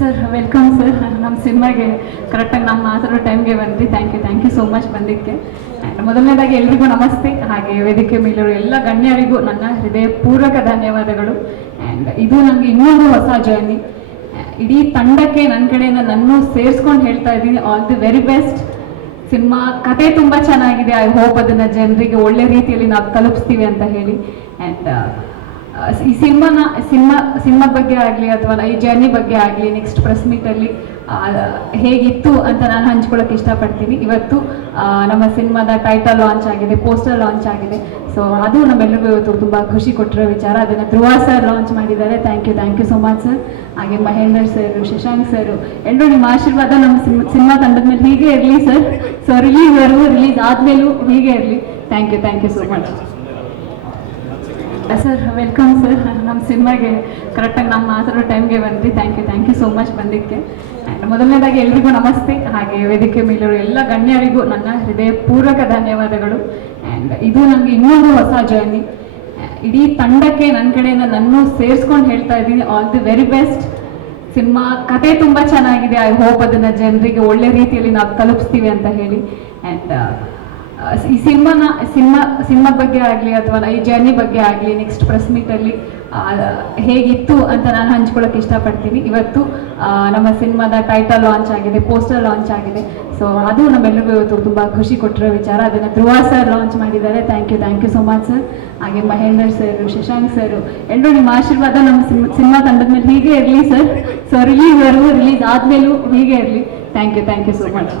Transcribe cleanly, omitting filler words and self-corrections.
Sir welcome sir. ನಮ್ಮ ಸಿನಿಮಾಗೆ ಕರೆಕ್ಟಾಗಿ ನಮ್ಮ ಮಾತಾಡೋ ಟೈಮ್ಗೆ ಬಂದ್ರಿ. ಥ್ಯಾಂಕ್ ಯು ಸೋ ಮಚ್ ಬಂದಿದ್ದಕ್ಕೆ. ಆ್ಯಂಡ್ ಮೊದಲನೇದಾಗಿ ಎಲ್ರಿಗೂ ನಮಸ್ತೆ. ಹಾಗೆ ವೇದಿಕೆ ಮೇಲಿರೋ ಎಲ್ಲ ಗಣ್ಯರಿಗೂ ನನ್ನ ಹೃದಯಪೂರ್ವಕ ಧನ್ಯವಾದಗಳು. ಆ್ಯಂಡ್ ಇದು ನನಗೆ ಇನ್ನೊಂದು ಹೊಸ ಜರ್ನಿ. ಇಡೀ ತಂಡಕ್ಕೆ ನನ್ನ ಕಡೆಯಿಂದ ನಾನು ಸೇರಿಸ್ಕೊಂಡು ಹೇಳ್ತಾ ಇದ್ದೀನಿ, all the very best. Cinema ಕತೆ ತುಂಬ ಚೆನ್ನಾಗಿದೆ. ಐ ಹೋಪ್ ಅದನ್ನು ಜನರಿಗೆ ಒಳ್ಳೆ ರೀತಿಯಲ್ಲಿ ನಾವು ತಲುಪಿಸ್ತೀವಿ ಅಂತ ಹೇಳಿ. ಆ್ಯಂಡ್ ಈ ಸಿನಿಮಾ ಬಗ್ಗೆ ಆಗಲಿ ಅಥವಾ ಈ ಜರ್ನಿ ಬಗ್ಗೆ ಆಗಲಿ ನೆಕ್ಸ್ಟ್ ಪ್ರೆಸ್ ಮೀಟಲ್ಲಿ ಹೇಗಿತ್ತು ಅಂತ ನಾನು ಹಂಚ್ಕೊಳ್ಳೋಕೆ ಇಷ್ಟಪಡ್ತೀನಿ. ಇವತ್ತು ನಮ್ಮ ಸಿನಿಮಾದ ಟೈಟಲ್ ಲಾಂಚ್ ಆಗಿದೆ, ಪೋಸ್ಟರ್ ಲಾಂಚ್ ಆಗಿದೆ. ಸೊ ಅದು ನಮ್ಮೆಲ್ಲರಿಗೂ ಇವತ್ತು ತುಂಬ ಖುಷಿ ಕೊಟ್ಟಿರೋ ವಿಚಾರ. ಅದನ್ನು ಧ್ರುವ ಸರ್ ಲಾಂಚ್ ಮಾಡಿದ್ದಾರೆ. Thank you so much sir. ಹಾಗೆ ಮಹೇಂದರ್ ಸರ್, ಶಶಾಂಕ್ ಸರ್, ಎಲ್ಲರೂ ನಿಮ್ಮ ಆಶೀರ್ವಾದ ನಮ್ಮ ಸಿನಿಮಾ ತಂಡದ ಮೇಲೆ ಹೀಗೆ ಇರಲಿ ಸರ್. ಸೊ ರಿಲೀಸ್ ಆದಮೇಲೂ ಹೀಗೆ ಇರಲಿ. Thank you so much sir. Welcome sir. ನಮ್ಮ ಸಿನಿಮಾಗೆ ಕರೆಕ್ಟಾಗಿ ನಮ್ಮ ಮಾತಾಡೋ ಟೈಮ್ಗೆ ಬಂದ್ರಿ. ಥ್ಯಾಂಕ್ ಯು ಸೋ ಮಚ್ ಬಂದಿದ್ದಕ್ಕೆ. ಆ್ಯಂಡ್ ಮೊದಲನೇದಾಗಿ ಎಲ್ರಿಗೂ ನಮಸ್ತೆ. ಹಾಗೆ ವೇದಿಕೆ ಮೇಲಿರೋ ಎಲ್ಲ ಗಣ್ಯರಿಗೂ ನನ್ನ ಹೃದಯಪೂರ್ವಕ ಧನ್ಯವಾದಗಳು. ಆ್ಯಂಡ್ ಇದು ನನಗೆ ಇನ್ನೊಂದು ಹೊಸ ಜರ್ನಿ. ಇಡೀ ತಂಡಕ್ಕೆ ನನ್ನ ಕಡೆಯಿಂದ ನಾನು ಸೇರಿಸ್ಕೊಂಡು ಹೇಳ್ತಾ ಇದ್ದೀನಿ, all the very best. Cinema ಕತೆ ತುಂಬ ಚೆನ್ನಾಗಿದೆ. ಐ ಹೋಪ್ ಅದನ್ನು ಜನರಿಗೆ ಒಳ್ಳೆ ರೀತಿಯಲ್ಲಿ ನಾವು ತಲುಪಿಸ್ತೀವಿ ಅಂತ ಹೇಳಿ. ಆ್ಯಂಡ್ ಈ ಸಿನಿಮಾ ಬಗ್ಗೆ ಆಗಲಿ ಅಥವಾ ಈ ಜರ್ನಿ ಬಗ್ಗೆ ಆಗಲಿ ನೆಕ್ಸ್ಟ್ ಪ್ರೆಸ್ ಮೀಟಲ್ಲಿ ಹೇಗಿತ್ತು ಅಂತ ನಾನು ಹಂಚ್ಕೊಳ್ಳೋಕೆ ಇಷ್ಟಪಡ್ತೀನಿ. ಇವತ್ತು ನಮ್ಮ ಸಿನಿಮಾದ ಟೈಟಲ್ ಲಾಂಚ್ ಆಗಿದೆ, ಪೋಸ್ಟರ್ ಲಾಂಚ್ ಆಗಿದೆ. ಸೊ ಅದು ನಮ್ಮೆಲ್ಲರಿಗೂ ಇವತ್ತು ತುಂಬ ಖುಷಿ ಕೊಟ್ಟಿರೋ ವಿಚಾರ. ಅದನ್ನು ಧ್ರುವ ಸರ್ ಲಾಂಚ್ ಮಾಡಿದ್ದಾರೆ. Thank you so much sir. ಹಾಗೆ ಮಹೇಂದರ್ ಸರ್, ಶಶಾಂಕ್ ಸರ್, ಎಲ್ಲರೂ ನಿಮ್ಮ ಆಶೀರ್ವಾದ ನಮ್ಮ ಸಿನಿಮಾ ತಂಡದ ಮೇಲೆ ಹೀಗೆ ಇರಲಿ ಸರ್. ಸೊ ರಿಲೀಸ್ ಆದಮೇಲೂ ಹೀಗೆ ಇರಲಿ. Thank you so much.